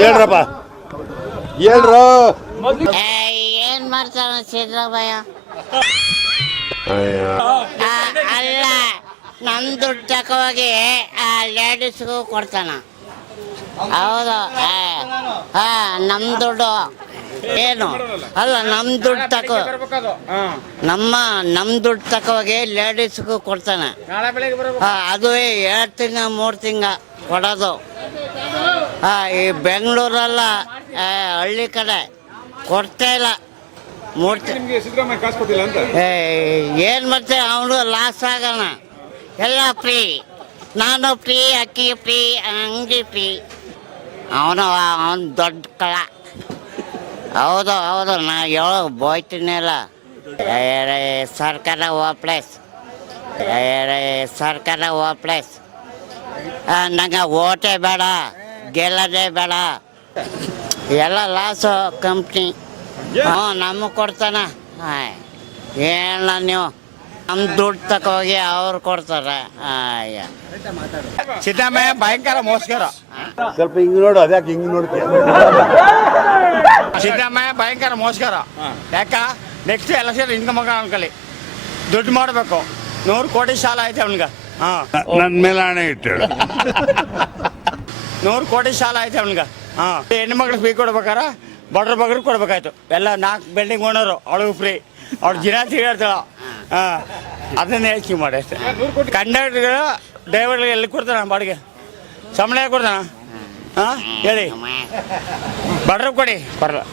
ಹೇಳ್ರಪ್ಪ ಹೇಳ್ರು. ಏನ್ ಮಾಡ್ತಾನ ಸಿದ್ದರಾಮಯ್ಯ? ಅಲ್ಲ, ನಮ್ ದುಡ್ಡು ತಕೋಗಿ ಆ ಲೇಡೀಸ್ಗೂ ಕೊಡ್ತಾನ. ಹೌದು. ನಮ್ ದುಡ್ಡು ಏನು ಅಲ್ಲ, ನಮ್ ದುಡ್ಡು ತಕೋ ನಮ್ ದುಡ್ಡು ತಕೋಗಿ ಲೇಡೀಸ್ಗೂ ಕೊಡ್ತಾನೆ. ಅದುವೇ 2 ತಿಂಗ 3 ತಿಂಗ ಕೊಡೋದು. ಈ ಬೆಂಗಳೂರಲ್ಲ, ಹಳ್ಳಿ ಕಡೆ ಕೊಡ್ತಾ ಇಲ್ಲ. ಏನ್ ಮಾಡ್ತೇವೆ, ಅವನು ಲಾಸ್ ಆಗೋಣ. ಎಲ್ಲ ಫ್ರೀ, ನಾನು ಫ್ರೀ, ಅಕ್ಕಿ ಫ್ರೀ, ಅಂಗಡಿ ಫ್ರೀ. ಅವನು ದೊಡ್ಡ ಕಳ. ಹೌದು ಹೌದು, ನಾ ಹೇಳೋ ಬೋಯ್ತೀನಿ ಅಲ್ಲ. ಸರ್ಕಾರ ವಾಪ್ಲೇಸ್, ಸರ್ಕಾರ ವಾಪ್ಲೇಸ್. ನಂಗೆ ಓಟೇ ಬೇಡ, ಗೆಲ್ಲೋದೇ ಬೇಡ. ಎಲ್ಲ ಲಾಸು ಕಂಪ್ನಿ. ನಮಗೆ ಕೊಡ್ತಾನ. ಏನ ನೀವು ನಮ್ಮ ದುಡ್ಡು ತಕೋಗಿ ಅವ್ರು ಕೊಡ್ತಾರೆ. ಸಿದ್ದರಾಮಯ್ಯ ಭಯಂಕರ ಮೋಸ್ಕರ. ಸ್ವಲ್ಪ ಹಿಂಗ್ ನೋಡು, ಅದ್ಯಾಕೆ ಹಿಂಗ್ ನೋಡ್ತೀಯ? ಸಿದ್ದರಾಮಯ್ಯ ಭಯಂಕರ ಮೋಸ್ಕರ. ಯಾಕ ನೆಕ್ಸ್ಟ್ ಎಲೆಕ್ಷನ್ ಇನ್ಕಮ್ ಅನ್ಕಲಿ ದುಡ್ಡು ಮಾಡಬೇಕು. 100 ಕೋಟಿ ಸಾಲ ಐತೆ ಅವನ್ಗ. ನನ್ನ ಮೇಲೆ ಹಣೆ ಇಟ್ಟು 100 ಕೋಟಿ ಸಾಲ ಐತೆ ಅವನ್ಗ. ಹೆಣ್ಣು ಮಕ್ಳು ಫ್ರೀ ಕೊಡ್ಬೇಕಾರ, ಬಡ್ರ ಬಗ್ರು ಕೊಡ್ಬೇಕಾಯ್ತು. ಎಲ್ಲ 4 ಬಿಲ್ಡಿಂಗ್ ಓನರು, ಅವಳಿಗೂ ಫ್ರೀ. ಅವ್ಳು ದಿನ ತಿರುಗಾಡ್ತಾಳ. ಅದನ್ನ ಯೋಚನೆ ಮಾಡಿ ಅಷ್ಟೇ. ಕಂಡಕ್ಟರ್ಗಳು ಡ್ರೈವರ್ಗಳು ಎಲ್ಲಿ ಕೊಡ್ತಾನ ಬಾಡಿಗೆ? ಸಂಬಳ ಕೊಡ್ತಾನ? ಹೇಳಿ, ಬಡ್ರ ಕೊಡಿ.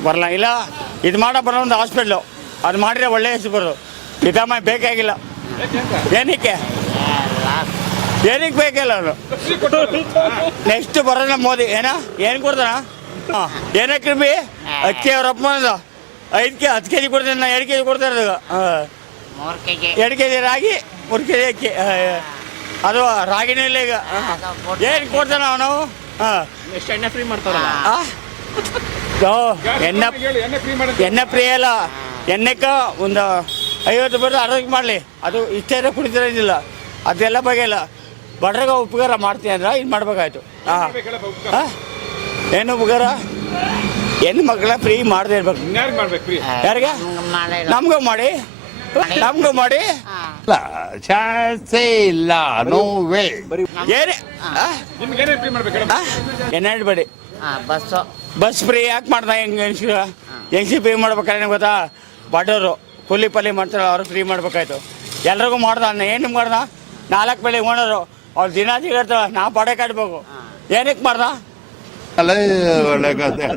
ಬರಲ್ಲ. ಇಲ್ಲ ಇದು ಮಾಡೋ ಬರೋ ಒಂದು ಹಾಸ್ಪಿಟ್ಲು, ಅದು ಮಾಡಿದ್ರೆ ಒಳ್ಳೆ ಹೆಸರು ಬರೋದು. ಸಿದ್ದರಾಮಯ್ಯ ಬೇಕಾಗಿಲ್ಲ. ಏನಕ್ಕೆ ಬೇಕಿಲ್ಲ ಅವರು. ನೆಕ್ಸ್ಟ್ ಬರೋಣ ಮೋದಿ. ಏನು ಕೊಡ್ತಾನ? ಏನಕ್ಕೆ ಬಿ ಅಕ್ಕಿ ಅವ್ರಪ್ಪ 10 ಕೆಜಿ ಕೊಡ್ತಾನೆ. 2 ಕೆಜಿ ಕೊಡ್ತಾ ಇರೋದು. 2 ಕೆಜಿ ರಾಗಿ, 3 ಕೆಜಿ ಅಕ್ಕಿ. ಅದು ರಾಗಿನೂ ಇಲ್ಲ ಈಗ. ಏನು ಕೊಡ್ತಾನ ಅವನು? ಎಣ್ಣೆ ಫ್ರೀ ಮಾಡ್ತಾರಲ್ಲ, ಎಣ್ಣೆ ಫ್ರೀ ಅಲ್ಲ. ಎಣ್ಣೆಕ್ಕ ಒಂದು 50 ಬರೋದು 60 ಮಾಡಲಿ. ಅದು ಇಷ್ಟೇ ಕುಡಿತಿರೋದಿಲ್ಲ. ಅದೆಲ್ಲ ಬಗೆಯಲ್ಲ. ಬಡ್ರಾಗ ಉಪಕಾರ ಮಾಡ್ತೀನಿ ಅಂದ್ರೆ ಇದು ಮಾಡ್ಬೇಕಾಯ್ತು. ಏನು ಉಪಕಾರ? ಹೆಣ್ಣು ಮಕ್ಕಳ ಫ್ರೀ ಮಾಡದೇ ಇರ್ಬೇಕು. ಯಾರಿಗೆ? ನಮ್ಗೂ ಮಾಡಿ, ನಮ್ಗೂ ಮಾಡಿ. ಚಾನ್ಸೇ ಇಲ್ಲ, ನೋ ವೇ. ಏನೇ ಏನೇನು ಬೇಡಿ. ಬಸ್ ಫ್ರೀ ಯಾಕೆ ಮಾಡ್ದ? ಹೆಂಗ್ಸಿ ಫ್ರೀ ಮಾಡ್ಬೇಕಾದ್ರೆ ಗೊತ್ತಾ? ಬಡವರು ಕೂಲಿ ಪಲ್ಲಿ ಮಾಡ್ತಾರೆ, ಅವ್ರು ಫ್ರೀ ಮಾಡ್ಬೇಕಾಯ್ತು. ಎಲ್ರಿಗೂ ಮಾಡ್ದ. ಏನು ಮಾಡ್ದ? 4 ಬೆಳೆ ಓನರು, ಅವ್ರು ದಿನ ತಿರ್ಗಾಡ್ತಾರ. ನಾವು ಬಾಡೆ ಕಾಡ್ಬೇಕು. ಏನಕ್ಕೆ ಮಾಡ್ದ? ಒಳ್ಳೆ ಕಥೆ.